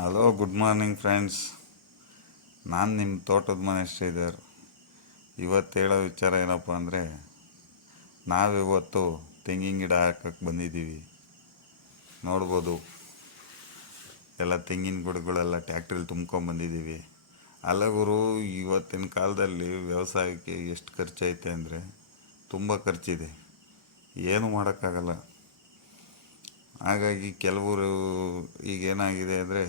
Hello, good morning friends. ನಾನು ನಿಮ್ಮ ತೋಟದ ಮನೆ ಶ್ರೀಧರ್. ಇವತ್ತು ಹೇಳೋ ವಿಚಾರ ಏನಪ್ಪ ಅಂದರೆ, ನಾವಿವತ್ತು ತೆಂಗಿನ ಗಿಡ ಹಾಕಕ್ಕೆ ಬಂದಿದ್ದೀವಿ. ನೋಡ್ಬೋದು, ಎಲ್ಲ ತೆಂಗಿನ ಗಿಡಗಳೆಲ್ಲ ಟ್ಯಾಕ್ಟ್ರಲ್ಲಿ ತುಂಬ್ಕೊಂಬಂದಿದ್ದೀವಿ. ಗುರು, ಇವತ್ತಿನ ಕಾಲದಲ್ಲಿ ವ್ಯವಸಾಯಕ್ಕೆ ಎಷ್ಟು ಖರ್ಚೈತೆ ಅಂದರೆ ತುಂಬ ಖರ್ಚಿದೆ, ಏನು ಮಾಡೋಕ್ಕಾಗಲ್ಲ. ಹಾಗಾಗಿ ಕೆಲವರು ಈಗೇನಾಗಿದೆ ಅಂದರೆ,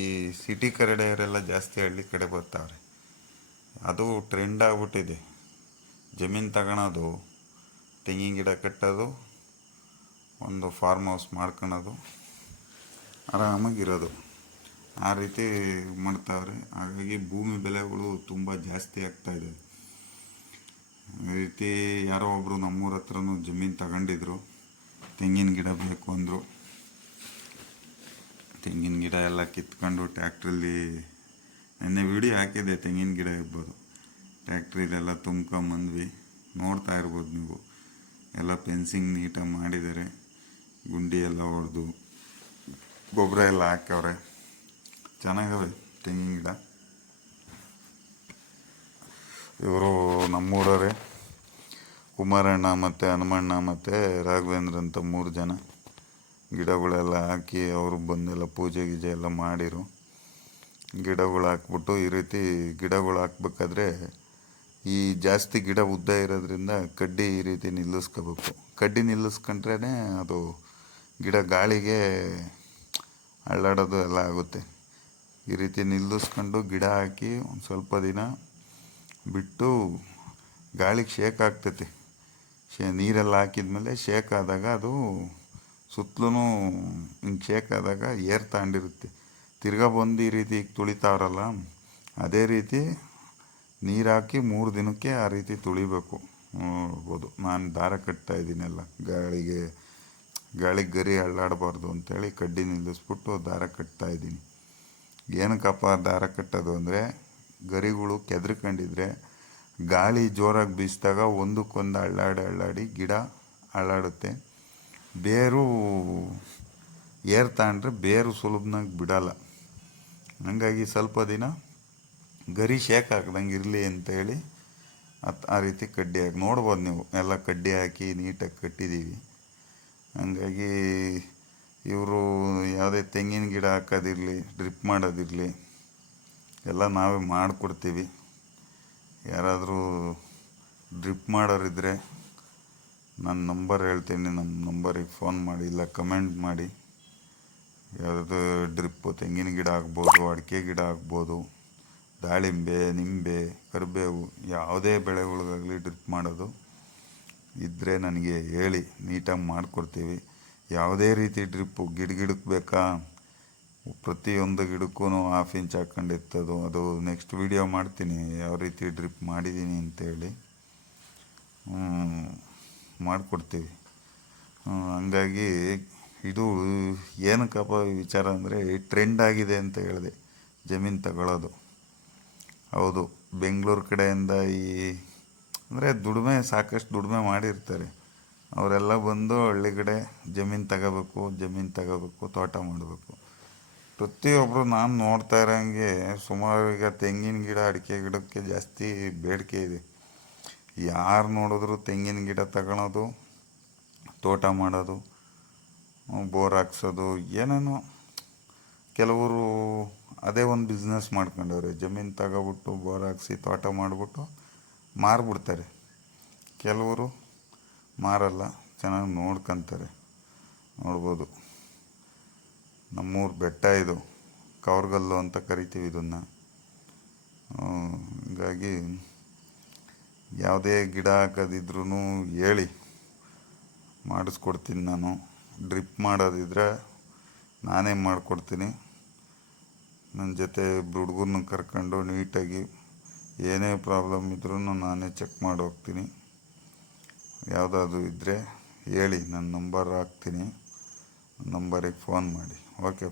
ಈ ಸಿಟಿ ಕಡೆಯವರೆಲ್ಲ ಜಾಸ್ತಿ ಹಳ್ಳಿ ಕಡೆ ಬರ್ತಾವ್ರೆ. ಅದು ಟ್ರೆಂಡ್ ಆಗ್ಬಿಟ್ಟಿದೆ. ಜಮೀನು ತಗೊಳೋದು, ತೆಂಗಿನ ಗಿಡ ಕಟ್ಟೋದು, ಒಂದು ಫಾರ್ಮ್ ಹೌಸ್ ಮಾಡ್ಕೊಳೋದು, ಆರಾಮಾಗಿರೋದು, ಆ ರೀತಿ ಮಾಡ್ತಾವ್ರೆ. ಹಾಗಾಗಿ ಭೂಮಿ ಬೆಲೆಗಳು ತುಂಬ ಜಾಸ್ತಿ ಆಗ್ತಾಯಿದೆ. ಈ ರೀತಿ ಯಾರೋ ಒಬ್ಬರು ನಮ್ಮೂರ ಹತ್ರನೂ ಜಮೀನು ತಗೊಂಡಿದ್ರು, ತೆಂಗಿನ ಗಿಡ ಬೇಕು ಅಂದರು. ತೆಂಗಿನ ಗಿಡ ಎಲ್ಲ ಕಿತ್ಕೊಂಡು ಟ್ಯಾಕ್ಟ್ರಲ್ಲಿ, ನೆನ್ನೆ ವಿಡಿಯೋ ಹಾಕಿದೆ, ತೆಂಗಿನ ಗಿಡ ಇರ್ಬೋದು, ಟ್ಯಾಕ್ಟ್ರಿಲೆಲ್ಲ ತುಂಬ್ಕೊಂಬಂದ್ವಿ. ನೋಡ್ತಾ ಇರ್ಬೋದು ನೀವು, ಎಲ್ಲ ಫೆನ್ಸಿಂಗ್ ನೀಟಾಗಿ ಮಾಡಿದ್ದಾರೆ, ಗುಂಡಿ ಎಲ್ಲ ಹೊಡೆದು ಗೊಬ್ಬರ ಎಲ್ಲ ಹಾಕವ್ರೆ. ಚೆನ್ನಾಗವೆ ತೆಂಗಿನ ಗಿಡ. ಇವರು ನಮ್ಮೂರವರೇ, ಕುಮಾರಣ್ಣ ಮತ್ತು ಹನುಮಣ್ಣ ಮತ್ತು ರಾಘವೇಂದ್ರ ಅಂತ 3 ಜನ ಗಿಡಗಳೆಲ್ಲ ಹಾಕಿ ಅವರು ಬಂದೆಲ್ಲ ಪೂಜೆ ಗೀಜೆ ಎಲ್ಲ ಮಾಡಿರು. ಗಿಡಗಳು ಹಾಕ್ಬಿಟ್ಟು ಈ ರೀತಿ ಗಿಡಗಳು ಹಾಕ್ಬೇಕಾದ್ರೆ ಈ ಜಾಸ್ತಿ ಗಿಡ ಉದ್ದ ಇರೋದ್ರಿಂದ ಕಡ್ಡಿ ಈ ರೀತಿ ನಿಲ್ಲಿಸ್ಕೋಬೇಕು. ಕಡ್ಡಿ ನಿಲ್ಲಿಸ್ಕೊಂಡ್ರೇ ಅದು ಗಿಡ ಗಾಳಿಗೆ ಅಳ್ಳಾಡೋದು ಎಲ್ಲ ಆಗುತ್ತೆ. ಈ ರೀತಿ ನಿಲ್ಲಿಸ್ಕೊಂಡು ಗಿಡ ಹಾಕಿ ಒಂದು ಸ್ವಲ್ಪ ದಿನ ಬಿಟ್ಟು ಗಾಳಿಗೆ ಶೇಕ್ ಆಗ್ತೈತೆ. ನೀರೆಲ್ಲ ಹಾಕಿದ್ಮೇಲೆ ಶೇಕ್ ಆದಾಗ ಅದು ಸುತ್ತಲೂ ಹಿಂಗೆ ಶೇಕ್ ಆದಾಗ ಏರ್ ತಗೊಂಡಿರುತ್ತೆ. ತಿರ್ಗಾ ಬಂದು ಈ ರೀತಿ ಈಗ ತುಳಿತಾವ್ರಲ್ಲ, ಅದೇ ರೀತಿ ನೀರು ಹಾಕಿ 3 ದಿನಕ್ಕೆ ಆ ರೀತಿ ತುಳಿಬೇಕು. ನೋಡ್ಬೋದು, ನಾನು ದಾರ ಕಟ್ತಾಯಿದ್ದೀನಿ. ಎಲ್ಲ ಗಾಳಿಗೆ ಗರಿ ಅಳ್ಳಾಡಬಾರ್ದು ಅಂತೇಳಿ ಕಡ್ಡಿ ನಿಲ್ಲಿಸ್ಬಿಟ್ಟು ದಾರ ಕಟ್ತಾಯಿದ್ದೀನಿ. ಏನಕ್ಕಪ್ಪ ದಾರ ಕಟ್ಟೋದು ಅಂದರೆ, ಗರಿಗಳು ಕೆದ್ರಕೊಂಡಿದ್ರೆ ಗಾಳಿ ಜೋರಾಗಿ ಬೀಸಿದಾಗ ಒಂದಕ್ಕೊಂದು ಅಳ್ಳಾಡಿ ಗಿಡ ಅಳ್ಳಾಡುತ್ತೆ. ಬೇರು ಏರ್ ತಗೊಂಡ್ರೆ ಬೇರು ಸುಲಭನಾಗಿ ಬಿಡಲ್ಲ. ಹಾಗಾಗಿ ಸ್ವಲ್ಪ ದಿನ ಗರಿ ಶೇಕ್ ಹಾಕ್ದಂಗೆ ಇರಲಿ ಅಂತೇಳಿ ಆ ರೀತಿ ಕಡ್ಡಿ ಹಾಕಿ ನೋಡ್ಬೋದು ನೀವು. ಎಲ್ಲ ಕಡ್ಡಿ ಹಾಕಿ ನೀಟಾಗಿ ಕಟ್ಟಿದ್ದೀವಿ. ಹಾಗಾಗಿ ಇವರು ಯಾವುದೇ ತೆಂಗಿನ ಗಿಡ ಹಾಕೋದಿರಲಿ, ಡ್ರಿಪ್ ಮಾಡೋದಿರಲಿ ಎಲ್ಲ ನಾವೇ ಮಾಡಿಕೊಡ್ತೀವಿ. ಯಾರಾದರೂ ಡ್ರಿಪ್ ಮಾಡೋರಿದ್ದರೆ ನನ್ನ ನಂಬರ್ ಹೇಳ್ತೀನಿ, ನಮ್ಮ ನಂಬರಿಗೆ ಫೋನ್ ಮಾಡಿ ಇಲ್ಲ ಕಮೆಂಟ್ ಮಾಡಿ. ಯಾವುದು ಡ್ರಿಪ್ಪು ತೆಂಗಿನ ಗಿಡ ಆಗ್ಬೋದು, ಅಡಿಕೆ ಗಿಡ ಆಗ್ಬೋದು, ದಾಳಿಂಬೆ, ನಿಂಬೆ, ಕರಿಬೇವು, ಯಾವುದೇ ಬೆಳೆಗಳಿಗಾಗಲಿ ಡ್ರಿಪ್ ಮಾಡೋದು ಇದ್ದರೆ ನನಗೆ ಹೇಳಿ, ನೀಟಾಗಿ ಮಾಡಿಕೊಡ್ತೀವಿ. ಯಾವುದೇ ರೀತಿ ಡ್ರಿಪ್ಪು ಗಿಡಕ್ಕೆ ಬೇಕಾ, ಪ್ರತಿಯೊಂದು ಗಿಡಕ್ಕೂ 1/2 ಇಂಚ್ ಹಾಕ್ಕೊಂಡು ಎತ್ತೋದು, ಅದು ನೆಕ್ಸ್ಟ್ ವಿಡಿಯೋ ಮಾಡ್ತೀನಿ ಯಾವ ರೀತಿ ಡ್ರಿಪ್ ಮಾಡಿದ್ದೀನಿ ಅಂತೇಳಿ. ಮಾಡಿಕೊಡ್ತೀವಿ. ಹಂಗಾಗಿ ಇದು ಏನಕ್ಕಪ್ಪ ವಿಚಾರ ಅಂದರೆ, ಟ್ರೆಂಡ್ ಆಗಿದೆ ಅಂತ ಹೇಳಿದೆ ಜಮೀನು ತಗೊಳ್ಳೋದು. ಹೌದು, ಬೆಂಗಳೂರು ಕಡೆಯಿಂದ ಅಂದರೆ ಸಾಕಷ್ಟು ದುಡಿಮೆ ಮಾಡಿರ್ತಾರೆ, ಅವರೆಲ್ಲ ಬಂದು ಹಳ್ಳಿ ಕಡೆ ಜಮೀನು ತಗೋಬೇಕು, ತೋಟ ಮಾಡಬೇಕು. ಪ್ರತಿಯೊಬ್ಬರು ನಾನು ನೋಡ್ತಾ ಇರೋಂಗೆ ಸುಮಾರು ಈಗ ತೆಂಗಿನ ಗಿಡ, ಅಡಿಕೆ ಗಿಡಕ್ಕೆ ಜಾಸ್ತಿ ಬೇಡಿಕೆ ಇದೆ. ಯಾರು ನೋಡಿದ್ರು ತೆಂಗಿನ ಗಿಡ ತಗೊಳೋದು, ತೋಟ ಮಾಡೋದು, ಬೋರ್ ಹಾಕ್ಸೋದು, ಏನೇನೋ. ಕೆಲವರು ಅದೇ ಒಂದು ಬಿಸ್ನೆಸ್ ಮಾಡ್ಕೊಂಡವ್ರೆ. ಜಮೀನು ತಗೊಬಿಟ್ಟು ಬೋರ್ ಹಾಕ್ಸಿ ತೋಟ ಮಾಡಿಬಿಟ್ಟು ಮಾರ್ಬಿಡ್ತಾರೆ. ಕೆಲವರು ಮಾರಲ್ಲ, ಚೆನ್ನಾಗಿ ನೋಡ್ಕೊತಾರೆ. ನೋಡ್ಬೋದು, ನಮ್ಮೂರು ಬೆಟ್ಟ ಇದು, ಕವರ್ಗಲ್ಲು ಅಂತ ಕರಿತೀವಿ ಇದನ್ನು. ಹೀಗಾಗಿ ಯಾವುದೇ ಗಿಡ ಹಾಕೋದಿದ್ರೂ ಹೇಳಿ, ಮಾಡಿಸ್ಕೊಡ್ತೀನಿ ನಾನು. ಡ್ರಿಪ್ ಮಾಡೋದಿದ್ರೆ ನಾನೇ ಮಾಡಿಕೊಡ್ತೀನಿ. ನನ್ನ ಜೊತೆ ಹುಡುಗರನ್ನ ಕರ್ಕೊಂಡು ನೀಟಾಗಿ ಏನೇ ಪ್ರಾಬ್ಲಮ್ ಇದ್ರೂ ನಾನೇ ಚೆಕ್ ಮಾಡಿ ಹೋಗ್ತೀನಿ. ಯಾವುದಾದ್ರು ಇದ್ದರೆ ಹೇಳಿ, ನನ್ನ ನಂಬರ್ ಹಾಕ್ತೀನಿ, ನಂಬರಿಗೆ ಫೋನ್ ಮಾಡಿ. ಓಕೆ.